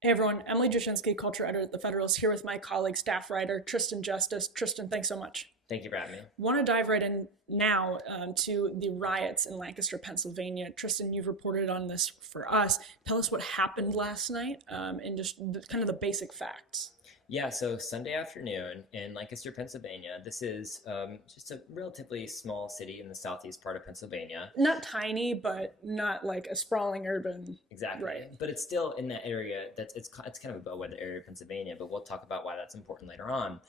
Hey everyone, Emily Jashinsky, culture editor at the Federalist, here with my colleague, staff writer Tristan Justice. Tristan, thanks so much. Thank you for having me. Want to dive right in now to the riots in Lancaster, Pennsylvania. Tristan, you've reported on this for us. Tell us what happened last night and just kind of the basic facts. Yeah, so Sunday afternoon in Lancaster, Pennsylvania. This is just a relatively small city in the southeast part of Pennsylvania. Not tiny, but not like a sprawling urban. Exactly, Right. but it's still in that area. It's kind of a bellwether area of Pennsylvania. But we'll talk about why that's important later on.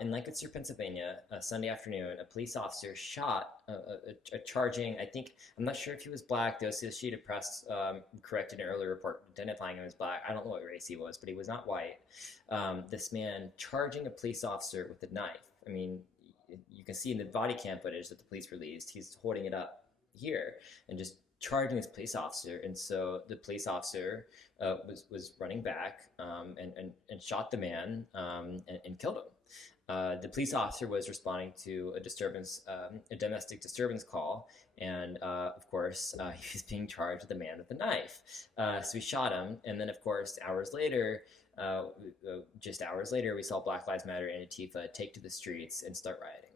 In Lancaster, Pennsylvania, Sunday afternoon, a police officer shot a charging. I'm not sure if he was black. The Associated Press corrected an earlier report identifying him as black. I don't know what race he was, but he was not white. This man charging a police officer with a knife. I mean, you can see in the body cam footage that the police released, he's holding it up here and just charging this police officer. And so the police officer was running back and shot the man and killed him. The police officer was responding to a domestic disturbance call, and of course, he was being charged with the man with the knife. So he shot him, and then, of course, just hours later, we saw Black Lives Matter and Antifa take to the streets and start rioting.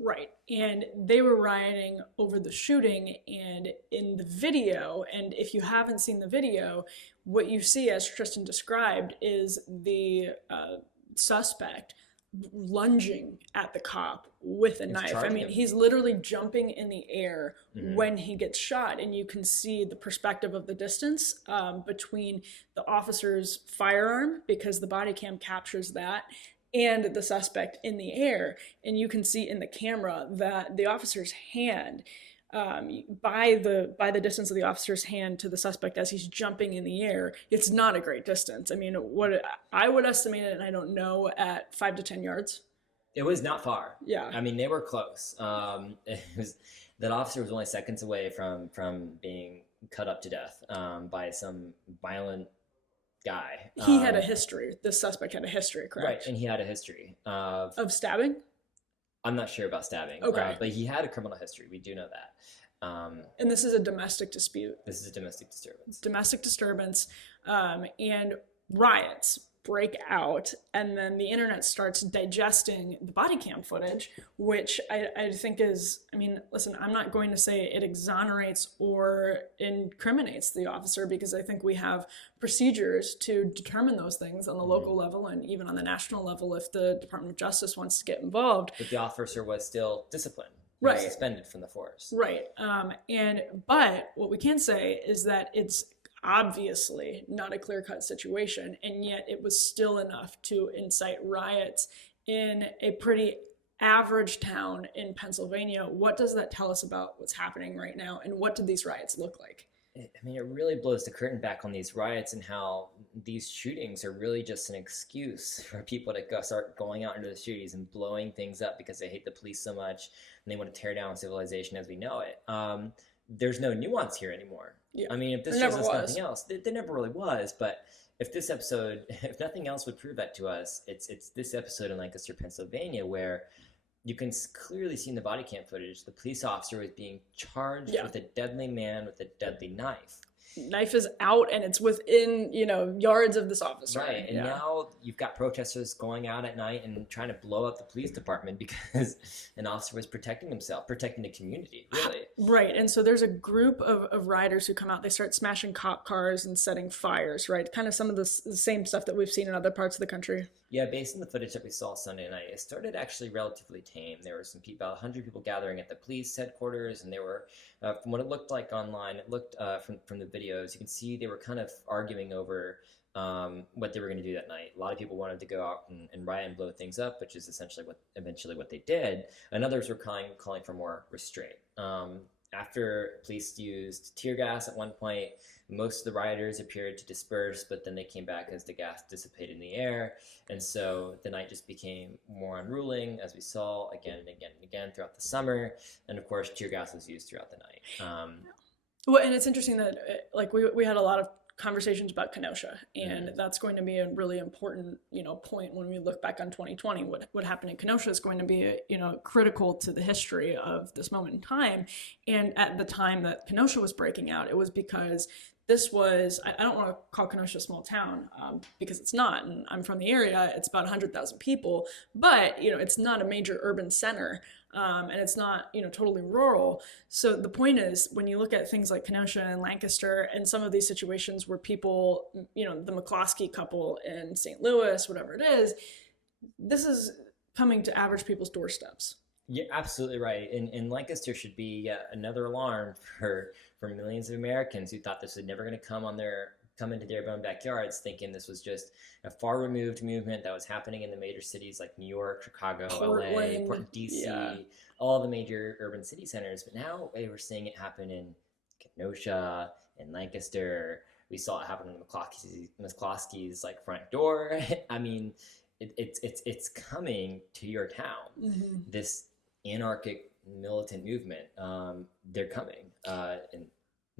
Right. And they were rioting over the shooting. And in the video, and if you haven't seen the video, what you see, as Tristan described, is the suspect lunging at the cop with a knife. I mean, he's literally jumping in the air when he gets shot. And you can see the perspective of the distance between the officer's firearm, because the body cam captures that, and the suspect in the air. And you can see in the camera that the officer's hand, by the distance of the officer's hand to the suspect as he's jumping in the air, it's not a great distance. I mean, what I would estimate it, and I don't know, at 5 to 10 yards. It was not far. Yeah. I mean, they were close. That officer was only seconds away from being cut up to death by some violent guy. He had a history. This suspect had a history, correct? Right, and he had a history of stabbing? I'm not sure about stabbing. Okay. But he had a criminal history. We do know that. And this is a domestic dispute. This is a domestic disturbance. Domestic disturbance, and riots break out, and then the internet starts digesting the body cam footage, which I think is, I mean, listen, I'm not going to say it exonerates or incriminates the officer, because I think we have procedures to determine those things on the local level and even on the national level if the Department of Justice wants to get involved. But the officer was still disciplined. He Right. was suspended from the force. Right. But what we can say is that it's obviously not a clear-cut situation, and yet it was still enough to incite riots in a pretty average town in Pennsylvania. What does that tell us about what's happening right now, and what did these riots look like? I mean, it really blows the curtain back on these riots and how these shootings are really just an excuse for people to start going out into the streets and blowing things up because they hate the police so much and they want to tear down civilization as we know it. There's no nuance here anymore. Yeah. I mean, if this shows us nothing else, there never really was. But if this episode, if nothing else would prove that to us, it's this episode in Lancaster, Pennsylvania, where you can clearly see in the body cam footage the police officer is being charged with a deadly man with a deadly knife. Knife is out, and it's within, yards of this officer. Right, and now you've got protesters going out at night and trying to blow up the police department because an officer was protecting himself, protecting the community, really. Right, and so there's a group of riders who come out, they start smashing cop cars and setting fires, right? Kind of some of the same stuff that we've seen in other parts of the country. Yeah, based on the footage that we saw Sunday night, it started actually relatively tame. There were some people, about 100 people gathering at the police headquarters, and they were, from what it looked like online, it looked from the videos, you can see they were kind of arguing over what they were going to do that night. A lot of people wanted to go out and riot and blow things up, which is essentially what they did. And others were calling for more restraint. After police used tear gas at one point, most of the rioters appeared to disperse, but then they came back as the gas dissipated in the air. And so the night just became more unruly, as we saw again and again and again throughout the summer. And of course, tear gas was used throughout the night. Well, and it's interesting that we had a lot of conversations about Kenosha, and that's going to be a really important point when we look back on 2020. What happened in Kenosha is going to be critical to the history of this moment in time. And at the time that Kenosha was breaking out, it was because this was, I don't want to call Kenosha a small town, because it's not, and I'm from the area. It's about 100,000 people, but it's not a major urban center, and it's not totally rural. So the point is, when you look at things like Kenosha and Lancaster and some of these situations where people, the McCloskey couple in St. Louis, whatever it is, this is coming to average people's doorsteps. You're absolutely right. And Lancaster should be yet another alarm for millions of Americans who thought this was never going to come into their own backyards, thinking this was just a far removed movement that was happening in the major cities like New York, Chicago, Portland, LA, Portland, DC, all the major urban city centers. But now we're seeing it happen in Kenosha, in Lancaster. We saw it happen in McCloskey's like front door. I mean, it's coming to your town. Mm-hmm. This anarchic militant movement, they're coming, and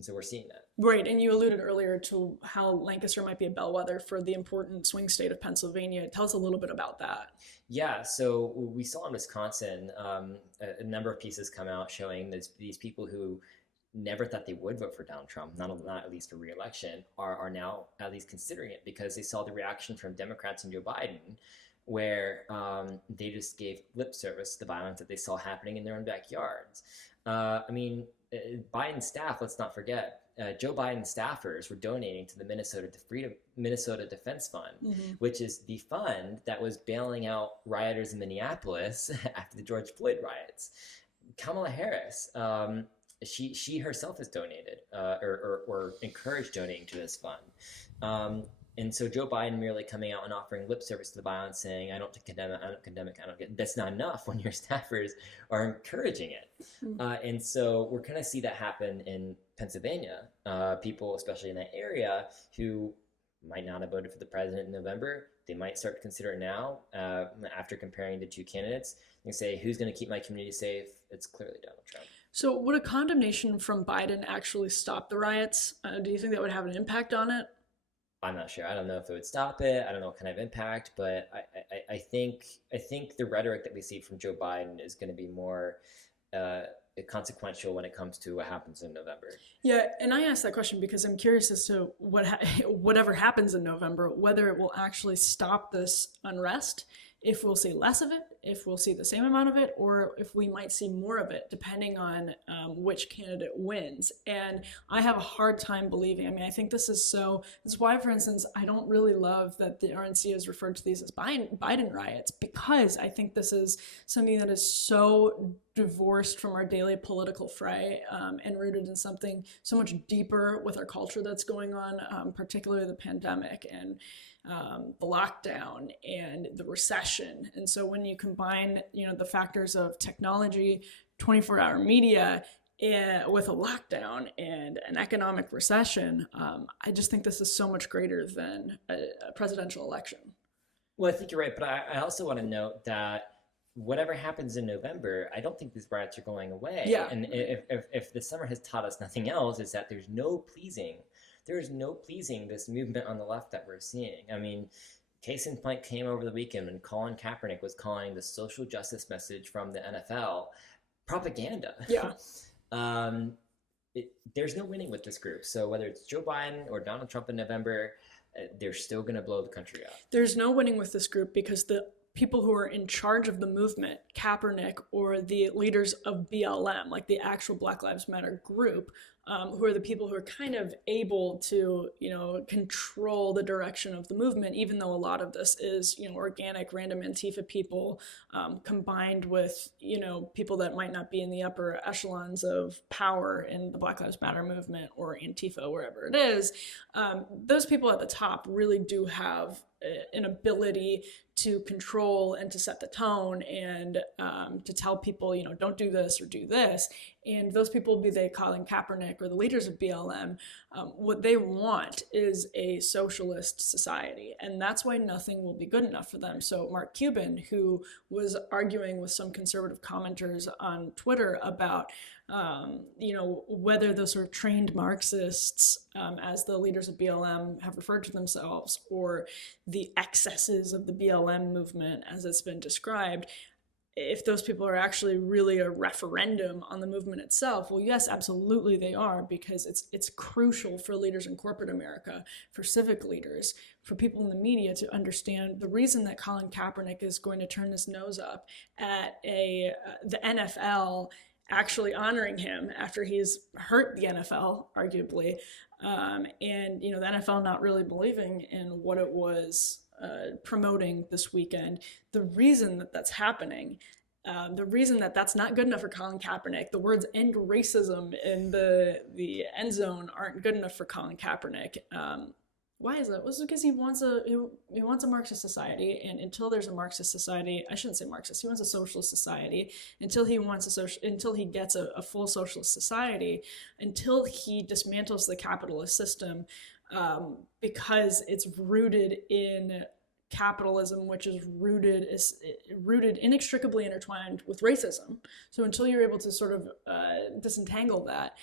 so we're seeing that. Right, and you alluded earlier to how Lancaster might be a bellwether for the important swing state of Pennsylvania. Tell us a little bit about that. Yeah, so we saw in Wisconsin a number of pieces come out showing these people who never thought they would vote for Donald Trump, not at least for re-election, are now at least considering it because they saw the reaction from Democrats and Joe Biden, where they just gave lip service to the violence that they saw happening in their own backyards. Biden's staff, let's not forget, Joe Biden's staffers were donating to the Minnesota Defense Fund, Mm-hmm. which is the fund that was bailing out rioters in Minneapolis after the George Floyd riots. Kamala Harris, she herself has donated or encouraged donating to this fund. And so Joe Biden merely coming out and offering lip service to the violence, saying, I don't condemn it, I don't condemn it, I don't get it. That's not enough when your staffers are encouraging it. Mm-hmm. And so we're going to see that happen in Pennsylvania. People, especially in that area, who might not have voted for the president in November, they might start to consider it now after comparing the two candidates. They say, who's going to keep my community safe? It's clearly Donald Trump. So would a condemnation from Biden actually stop the riots? Do you think that would have an impact on it? I'm not sure. I don't know if it would stop it. I don't know what kind of impact, but I think the rhetoric that we see from Joe Biden is going to be more consequential when it comes to what happens in November. Yeah, and I asked that question because I'm curious as to whatever happens in November, whether it will actually stop this unrest, if we'll see less of it, if we'll see the same amount of it, or if we might see more of it, depending on which candidate wins. And I have a hard time believing. I mean, I think this is why, for instance, I don't really love that the RNC has referred to these as Biden riots, because I think this is something that is so divorced from our daily political fray, and rooted in something so much deeper with our culture that's going on, particularly the pandemic and the lockdown and the recession. And so when you combine, the factors of technology, 24-hour media, with a lockdown and an economic recession, I just think this is so much greater than a presidential election. Well, I think you're right, but I also want to note that whatever happens in November, I don't think these riots are going away. Yeah. And if the summer has taught us nothing else, is that there's no pleasing this movement on the left that we're seeing. I mean, case in point came over the weekend when Colin Kaepernick was calling the social justice message from the NFL propaganda. Yeah. There's no winning with this group. So whether it's Joe Biden or Donald Trump in November, they're still going to blow the country up. There's no winning with this group because the people who are in charge of the movement, Kaepernick, or the leaders of BLM, like the actual Black Lives Matter group, who are the people who are kind of able to, control the direction of the movement, even though a lot of this is, organic, random Antifa people, combined with, people that might not be in the upper echelons of power in the Black Lives Matter movement or Antifa, wherever it is. Those people at the top really do have an ability to control and to set the tone and to tell people, don't do this or do this. And those people, be they Colin Kaepernick or the leaders of BLM, what they want is a socialist society. And that's why nothing will be good enough for them. So Mark Cuban, who was arguing with some conservative commenters on Twitter about whether those sort of trained Marxists, as the leaders of BLM have referred to themselves, or the excesses of the BLM movement as it's been described, if those people are actually really a referendum on the movement itself, well, yes, absolutely they are, because it's crucial for leaders in corporate America, for civic leaders, for people in the media to understand the reason that Colin Kaepernick is going to turn his nose up at the NFL actually honoring him after he's hurt the NFL, arguably, and the NFL not really believing in what it was promoting this weekend. The reason that that's happening, the reason that that's not good enough for Colin Kaepernick, the words "end racism" in the end zone aren't good enough for Colin Kaepernick. Why is that? Well, it's because he wants a Marxist society, and until there's a Marxist society, I shouldn't say Marxist. He wants a socialist society. Until he gets a full socialist society, until he dismantles the capitalist system, because it's rooted in capitalism, which is rooted inextricably intertwined with racism. So until you're able to sort of disentangle that,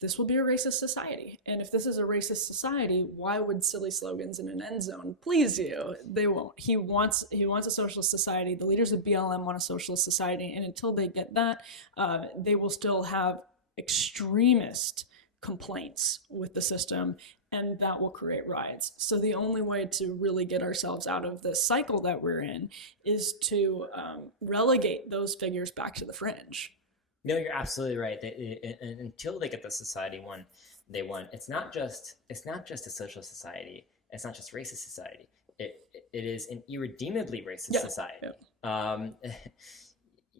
this will be a racist society. And if this is a racist society, why would silly slogans in an end zone please you? They won't. He wants a socialist society. The leaders of BLM want a socialist society. And until they get that, they will still have extremist complaints with the system, and that will create riots. So the only way to really get ourselves out of this cycle that we're in is to relegate those figures back to the fringe. No, you're absolutely right. Until they get the society they want, it's not just a social society. It's not just a racist society. It is an irredeemably racist society. Yeah.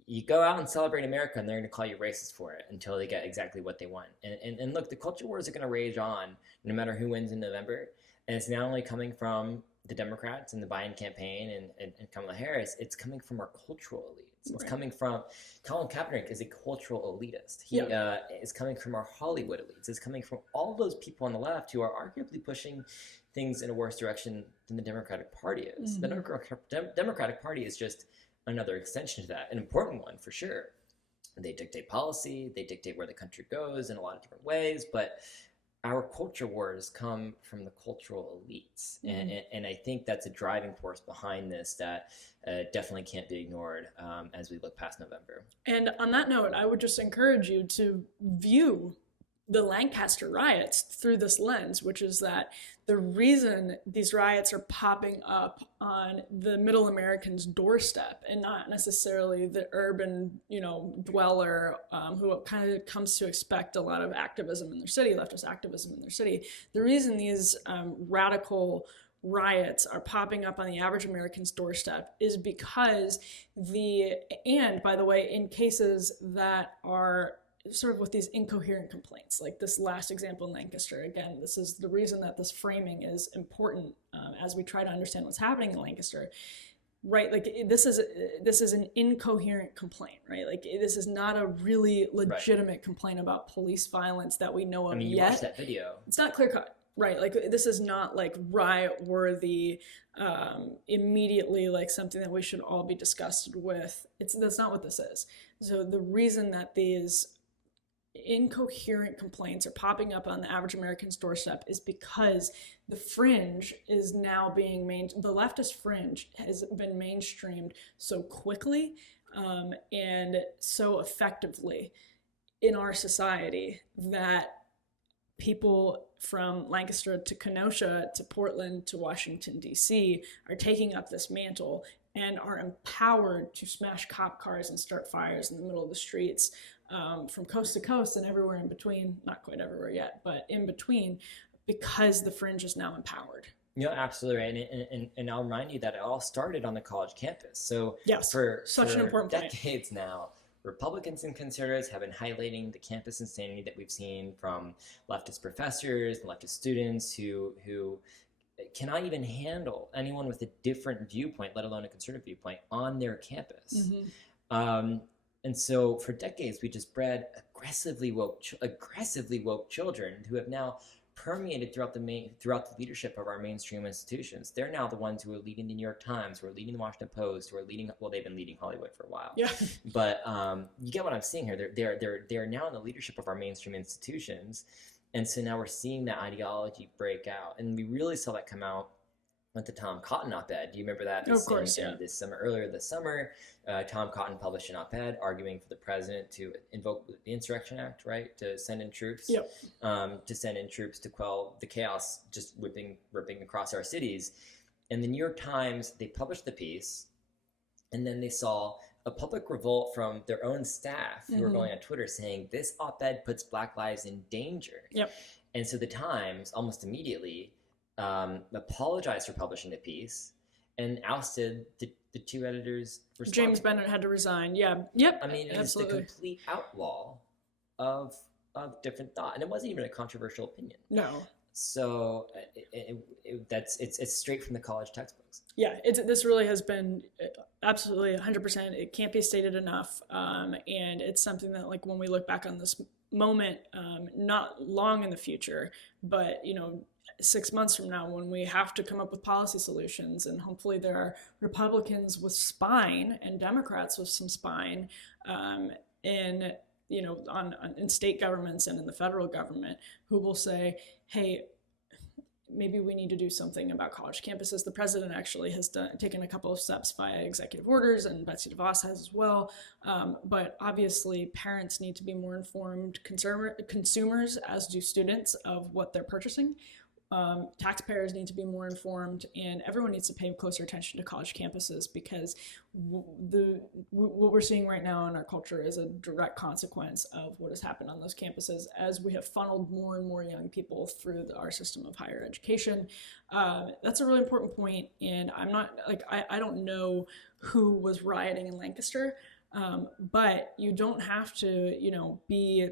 You go out and celebrate America, and they're going to call you racist for it until they get exactly what they want. And look, the culture wars are going to rage on no matter who wins in November. And it's not only coming from the Democrats and the Biden campaign and Kamala Harris, it's coming from our cultural elites. It's coming from Colin Kaepernick is a cultural elitist. He is coming from our Hollywood elites. It's coming from all those people on the left who are arguably pushing things in a worse direction than the Democratic Party is. Mm-hmm. The Democratic Party is just another extension to that, an important one for sure. They dictate policy, they dictate where the country goes in a lot of different ways, but our culture wars come from the cultural elites. Mm-hmm. And I think that's a driving force behind this that definitely can't be ignored as we look past November. And on that note, I would just encourage you to view the Lancaster riots through this lens, which is that the reason these riots are popping up on the middle American's doorstep and not necessarily the urban, dweller who kind of comes to expect a lot of activism in their city, leftist activism in their city. The reason these radical riots are popping up on the average American's doorstep is because and by the way, in cases that are sort of with these incoherent complaints, like this last example in Lancaster. Again, this is the reason that this framing is important as we try to understand what's happening in Lancaster, right? Like this is an incoherent complaint, right? Like this is not a really legitimate complaint about police violence that we know of yet. You watched that video. It's not clear cut. Right, like this is not like riot-worthy, immediately like something that we should all be disgusted with. That's not what this is. So the reason that these incoherent complaints are popping up on the average American's doorstep is because the fringe is now being the leftist fringe has been mainstreamed so quickly and so effectively in our society that people from Lancaster to Kenosha to Portland to Washington, D.C. are taking up this mantle and are empowered to smash cop cars and start fires in the middle of the streets from coast to coast and everywhere in between. Not quite everywhere yet, but in between, because the fringe is now empowered. Absolutely right. And I'll remind you that it all started on the college campus. So yes, for an important decades now, Republicans and conservatives have been highlighting the campus insanity that we've seen from leftist professors and leftist students who cannot even handle anyone with a different viewpoint, let alone a conservative viewpoint, on their campus. Mm-hmm. And so for decades, we just bred aggressively woke children who have now permeated throughout the leadership of our mainstream institutions. They're now the ones who are leading the New York Times, who are leading the Washington Post, who are leading. Well, they've been leading Hollywood for a while. Yeah. But you get what I'm seeing here. They're now in the leadership of our mainstream institutions, and so now we're seeing that ideology break out, and we really saw that come out with the Tom Cotton op-ed. Do you remember that? Of course, yeah. This summer, earlier this summer, Tom Cotton published an op-ed arguing for the president to invoke the Insurrection Act, right, to send in troops, Yep. To send in troops to quell the chaos just ripping across our cities. And the New York Times, they published the piece, and then they saw a public revolt from their own staff who were going on Twitter saying this op-ed puts Black lives in danger. Yep. And so the Times almost immediately apologized for publishing the piece and ousted the two editors. James Bennett had to resign. Yeah. Yep. I mean, it was the complete outlaw of different thought, and it wasn't even a controversial opinion. No. So it's straight from the college textbooks. Yeah, this really has been absolutely 100%. It can't be stated enough, and it's something that, like, when we look back on this moment, not long in the future, but 6 months from now, when we have to come up with policy solutions, and hopefully there are Republicans with spine and Democrats with some spine, in state governments and in the federal government, who will say, hey, maybe we need to do something about college campuses. The president actually has taken a couple of steps via executive orders, and Betsy DeVos has as well. But obviously, parents need to be more informed consumers, as do students, of what they're purchasing. Taxpayers need to be more informed, and everyone needs to pay closer attention to college campuses, because what we're seeing right now in our culture is a direct consequence of what has happened on those campuses as we have funneled more and more young people through our system of higher education. That's a really important point, and I'm not, like, I don't know who was rioting in Lancaster, but you don't have to, be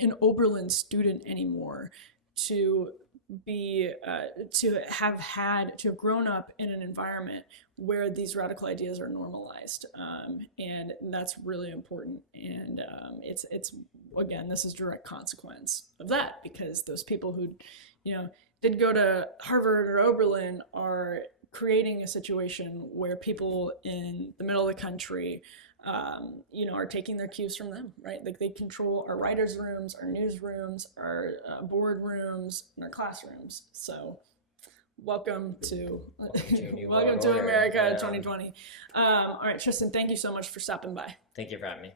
an Oberlin student anymore to have grown up in an environment where these radical ideas are normalized, and that's really important. And it's again, this is direct consequence of that, because those people who did go to Harvard or Oberlin are creating a situation where people in the middle of the country are taking their cues from them, right? Like, they control our writers' rooms, our newsrooms, our board rooms, and our classrooms. So welcome to America 2020. All right, Tristan, thank you so much for stopping by. Thank you for having me.